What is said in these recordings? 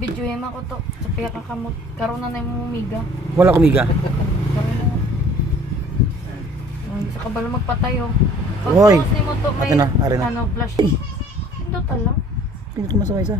Videohin ako to. Sa piya kakamot. Karoon na na yung umiga. Wala kumiga. Karoon na. Sa kabalo magpatayo. Hoy! Pag mo to may Ato na, ari na. ano, flash. Ito talang. Pinito masakay sa.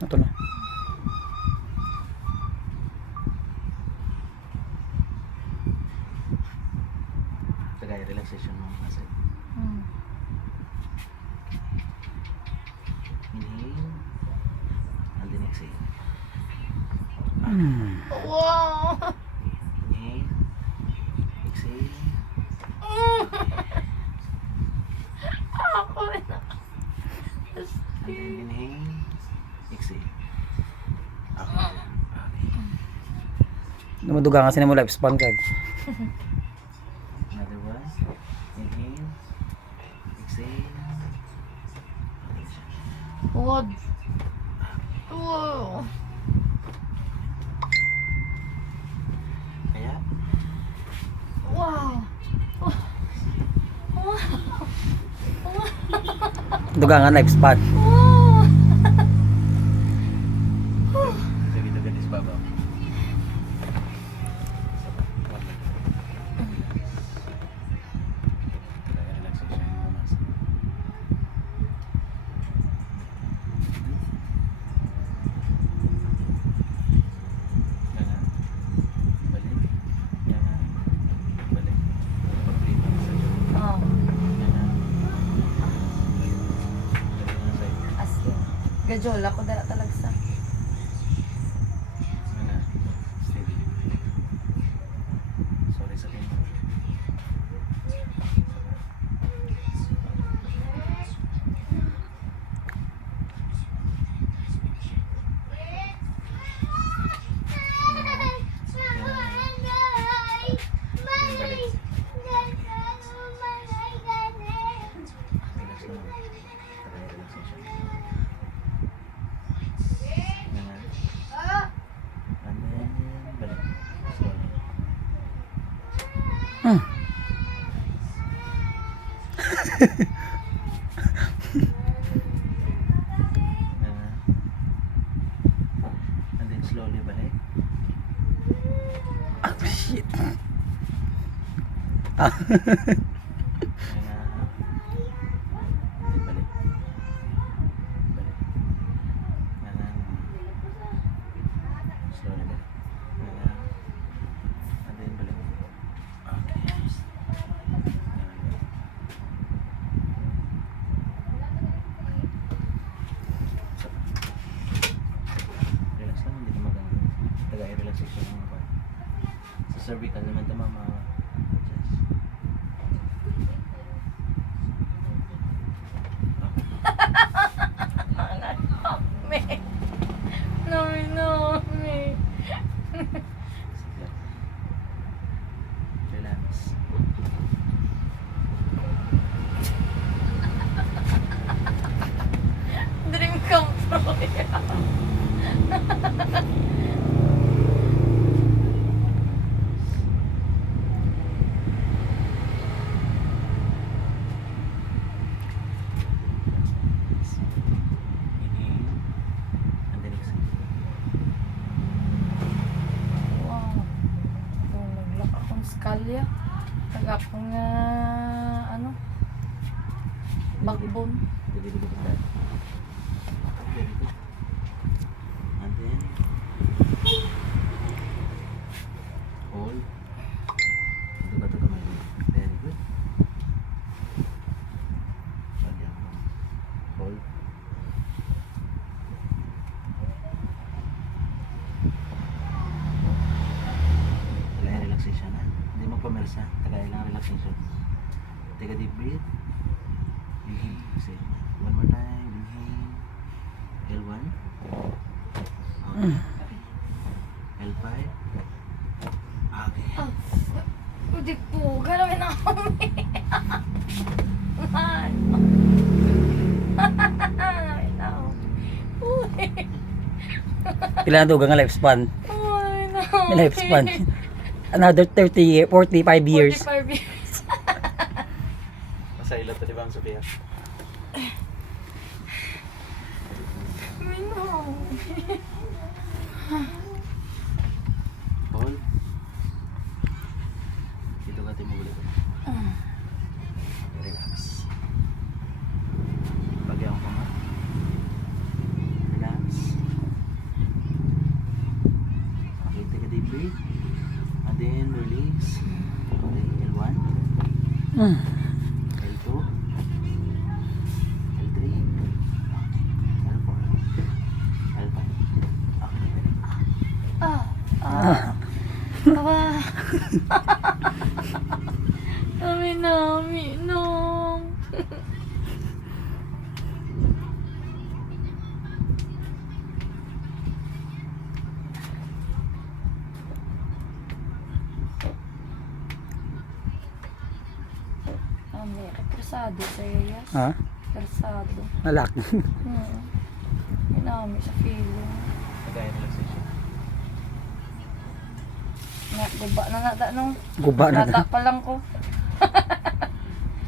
Ito na. Tagay relaxation mo kasi. Inhale. And then exhale. Wow! Inhale. Exhale. Ako na. And then inhale. Exhale. Okay. Namaduga nga sila mo lifespan kag. Another one. Inhale. Exhale. Wad. Wow. Kaya, Wow. Duga nga lifespan. Wow. sabi-tabi is babaw. Tagay relaxation mo mas. Yan. Balik. Yan. Balik. Pag-breathe sa iyo. Oh, Yan. Balik na sa iyo. as in. Gajol ako dala talag sa. Yan. Steady. Sorry sa tingin. Hmm. And then slowly balik. Ah, shit. Ayan. Then balik. Balik. Ayan. Slowly balik. Ayan. And then balik. Okay. Ayan. Relax lang, hindi naman gagawin. Tagay relaxation ng mga sa cervical naman ito mama. Me. No, me. Relax. Dream come true. Inhale. And then exhale. Wow. Kung naglak akong skalya. Tag akong ano? Backbone. Very good. Very good. And then hold. Ito ba ito kamay? Very good. Hold. Tagay relaxation na. Hindi magpamersa. Tagay lang relaxation. Take a deep breath. Inhale. Exhale. One more time. Inhale. L1. Okay. L5. Okay. Hindi po. Galawin ako. Man. Galawin ako. Uy. Pila na duga nga lifespan. Ay, no. May lifespan. Another 45 years. 45 years. Masaya lang ito, di ba, ang Sophia? L2, L3, L4, L5. Okay. Baba. Nami no. Nami, represado sa'yo, yes? Ha? Represado. Nalak. Nami sa feeling. Kagaya relaxation. Guba na nata nung. Guba na. Bata pa lang ko.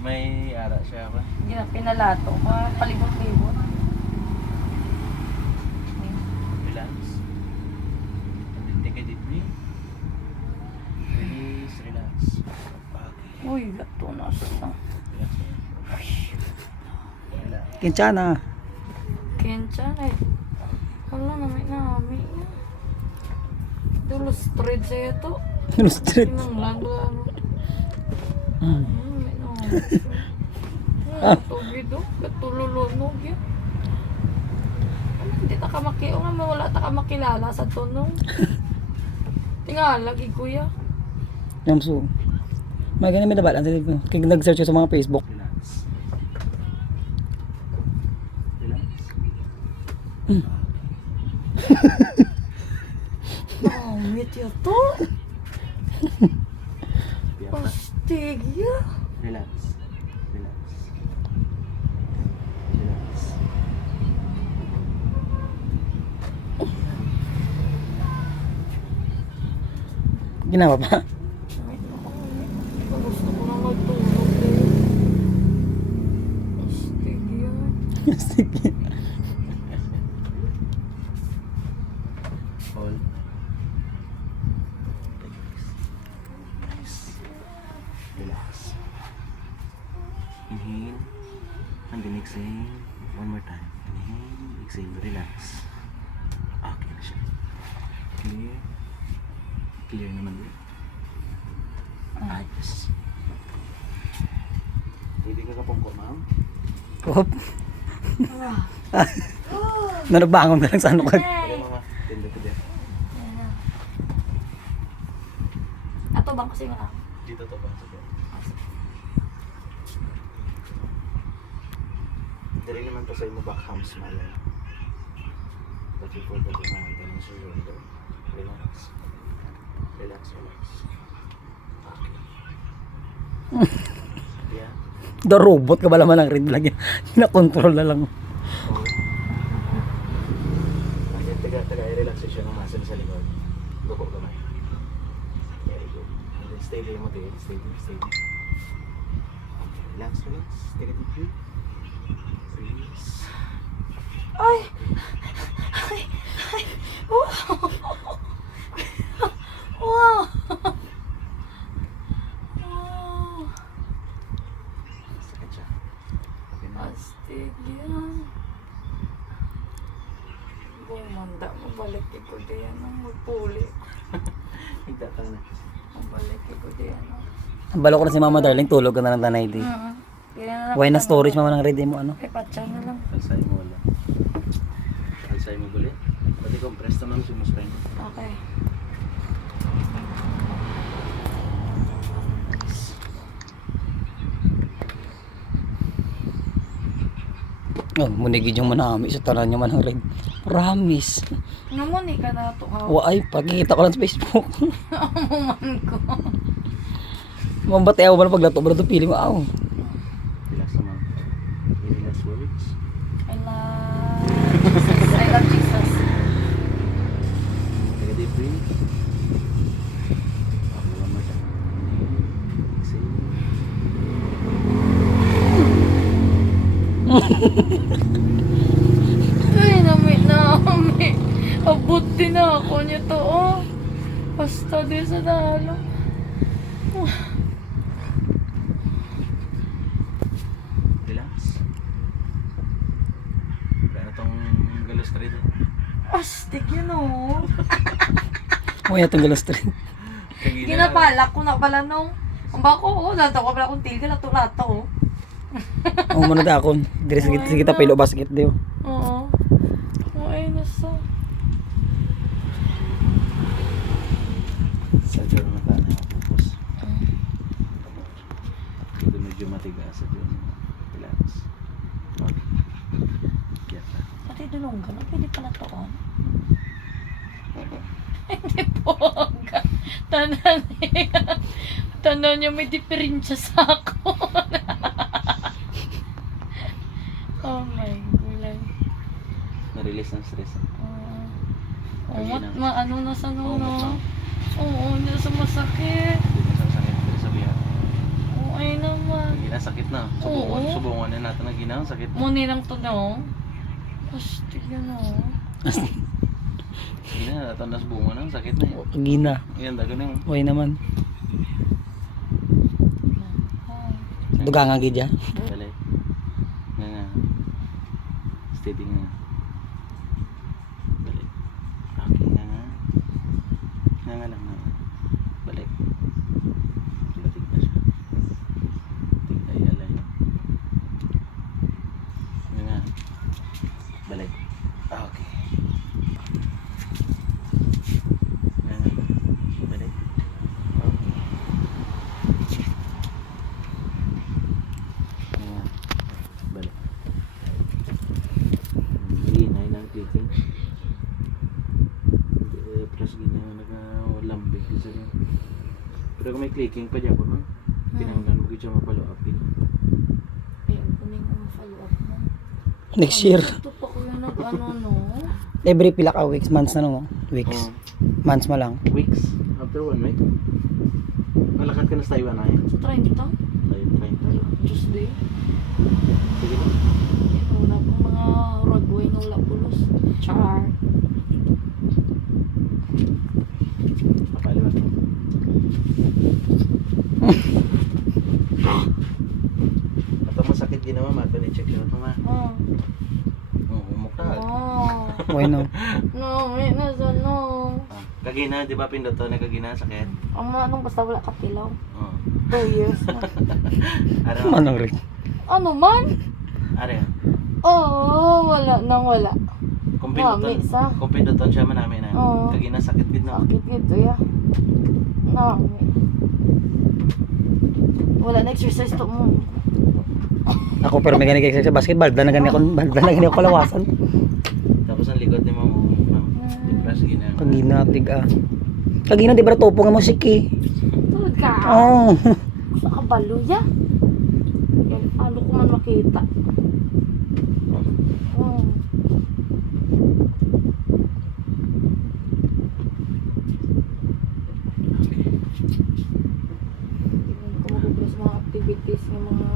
May ara siya ba? Hindi na pinalato. Mga palibot-libot. Relax. And then take a deep breath. Release, relax. Okay. Uy, gato na sa. Relax. Relax. Kinchana. Kencha eh. Wala nami. Dulu straight saya to. Street. Tinang lang. Mm. May tugido. Katululunog yan. Hindi ta ka maki. O nga wala ta ka makilala sa tunong. Tingala, kuya. Yung so. May ganun may nabalan sa dito. Kaya nag-search sa mga Facebook. Relax. Relax. Namit ya to. Biyak. Astig ya. Relax. Relax. Relax. Ginawa pa. Gusto ko na magtulog eh. Astig ya. Sige. Hold. Nice. Relax. Inhale. And then exhale. One more time. Inhale. Exhale. Relax. Okay na siya. Clear. Clear naman din. Ayos. Pwede ka kapungko, ma'am? Hop. Nanabangon na lang sa ano ko. Pwede mga tendo ko din. Ato bang kasi nga. Dito to ba? Sige. Dali naman to sa imo back hams smile. But before the tingnan ng shoulder. Relax. Relax, relax. Okay. Yeah. The robot ka ba naman ang red flag yan? Hinakontrol na lang. Hold. And then taga relaxation ng muscle sa likod. Duko kamay. Very good. And then steady mo tayo. Steady. Okay. Relax. Take a deep breath. Release. Ay! Wow! Wow! Sakit siya. Okay na. Astig yan. Bumanda mo, balik ko diyan ang magpuli. Higdatan na. Balik ko diyan. Balo ko na si Mama Darling, tulog ka na ng tanay di. Why na storage mama ng red mo ano? Eh, patsa na lang. Kalsay mo wala. Kalsay mo gulit. Pati compress naman sumuspray mo. Okay. Oh, munigid yung manami sa tanan niya man ang red. Promise. Namuni ka na to ha. Ay, pagkikita ko lang sa Facebook. Amuman ko. Mambate ako ba na paglato ba na ito pili mo? Aw. Relax naman. Relax words. I love Jesus. Take a deep breath. Okay, one more time. Exhale. Ay, nami. Abot din ako niya to, oh. Basta din sa dalo. Relax. Wala na tong galos trade. Astig yun, oh. Uy, itong galos rin. Ginapalak ko na pala nung. Ang bako, oh, nato ko pala akong tigil at lato, oh. Oo, muna da akon. Dire sige kita pilo basket dio. Oo. Oh, ay, nasa. Sa dyan na tayo nakapupos. Ito medyo matigas sa dyan. Relax. Okay. Yan na. Pati dulonggan, pwede pala to, oh. Hindi po. Tanan niya may diferensya sa ako. Oh my God. Na-release ng stress. Ano na sa Oo, no? Oo, nasa masakit. Hindi na sasakit. Pero sabihan. Oo, ay naman. Hindi na sakit na. Subungan na natin ang ginang sakit na. Muni lang to, no? Astig yun, no? Hindi na natin na subungan na. Sakit na yun. Gina. Yan, dagan na yun. Way naman. Duga nga gid ya. Balik. Nga. Steady nga. Balik. Okay, nga. Nga lang nga. Balik. Batik na siya. Tingnan yalay. Nga. Balik. Okay. Nga. Balik. Okay. Nga. Balik. Hindi na yun ang clicking. Plus gina naka-lambig sa rin. Pero kung may clicking pa dyan po no? Pinanggan mo siya mapalo up in. Kaya kunin ko ma-follow up mo. Next year. Ito pa ko yung nag-ano, no? Every pila ka weeks, months na no? Weeks. Months mo lang. Weeks. After 1 week. Malakad ka na sa Taiwan ay. Sa 30? Tayo 30. Tuesday? Sige na. Wala pang mga ragway na wala pulos. Char. Kapaliwan mo. Ito masakit din naman. Mato ni check yun ito ma. Oh. Umukha. Oh. Way no. No, may nasa no. Kagina, di ba pindoto na kagina sakit? Ang mga anong basta wala kapilaw. Oo. 2 years na. Ano? Manong rin. Ano man? Ano? Oo, wala nang wala. Kung Mami, sa? pindoton siya man namin na. Oo. Kagina sakit din na. Sakit ito ya. Nami. Wala na exercise to mo. Ako pero may gani kay sa basketball, balda na gani ako kalawasan. Tapos ang likod ni mo, depress gina. Kagina tiga. Kagina di ba topo nga mo siki. Tulad ka. Oh. Sa kabalo ya. Yan, ano ko man makita. Oh. Tingnan ko magubos mga activities ng mga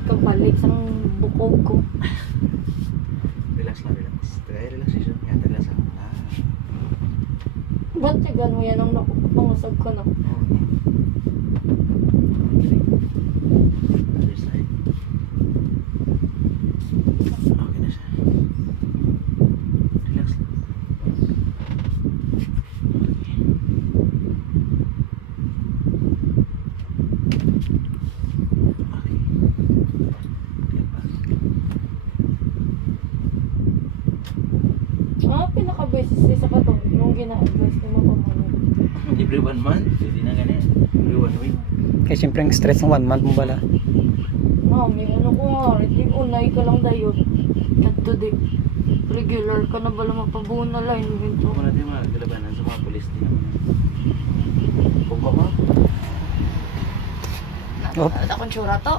ikabalik sa bukog ko. Relax lang, relax. Try relaxation. Yan, relax lang. Ba't tigan mo yan ang nakapangusag ko na? Other side. Okay na siya. Relax lang. Okay. Clear pa? Pinaka-basis sa kato, yung gina-advise ni Mama Mama. Every 1 month? Pwede na ganyan. Every 1 week. Kaya siyempre ang stress ng 1 month mo bala. Mami, ano ko nga, hindi unay ka lang dayon. Kadto di. Regular ka na bala mapabuo na line Ito ginto. ko natin mga galabanan sa mga polis din naman. Bumba mo? Oh. Nakakala akong tsura to.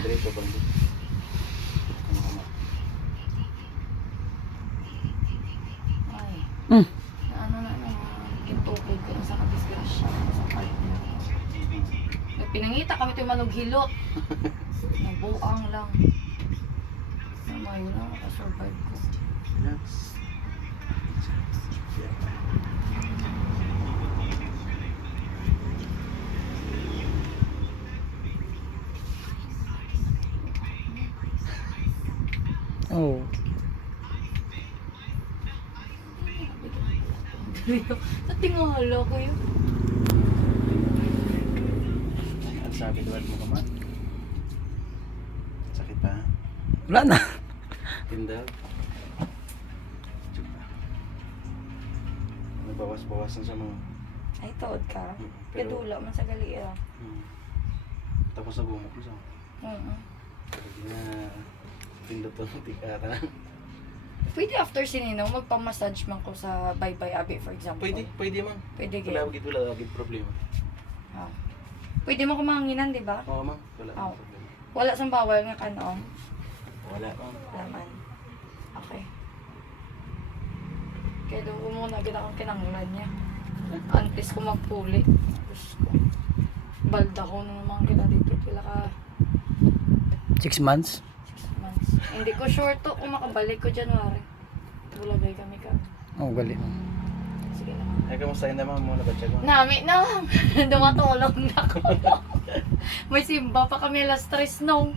Diretso ba? Ay, Mm. ano na kintukod ka na sa kadisgrasya. Sa part niya. Pinangita kami ito yung manughilot. Nabuang lang. Namayo na, nakasurvive ko. Relax. Oh. Sa tingala ko yun. Sabi duwal mo ka man. Sakit pa? Wala na. Tindaw. Nabawas-bawasan sa mga... Ay, tood ka. Pero- Kadula man sa galia. Tapos na bumok siya. Hindi na... Pindot to ng tikata na. Pwede after sininaw, magpamassage man ko sa Bye-Bye Abi, for example. Pwede man. Pwede Wala gid. lagi problema. Ah. Pwede mo kumanginan, di ba? Oo man, wala Oo. problema. Wala sang bawal nga kanong. Wala man. Laman. Okay. Kaya doon ko muna gina akong kinanglan niya. Antes ko magpuli. Diyos ko. Balda ko na naman kita dito. Pila ka 6 months. 6 months. Hindi ko sure to kung makabalik ko January. Bulagay kami ka. Oh, gali. Sige na. Ay, kamusta yun naman muna ba, Tiago? Nami na! Dumatulog na ako. May simba pa kami alas 3 nung.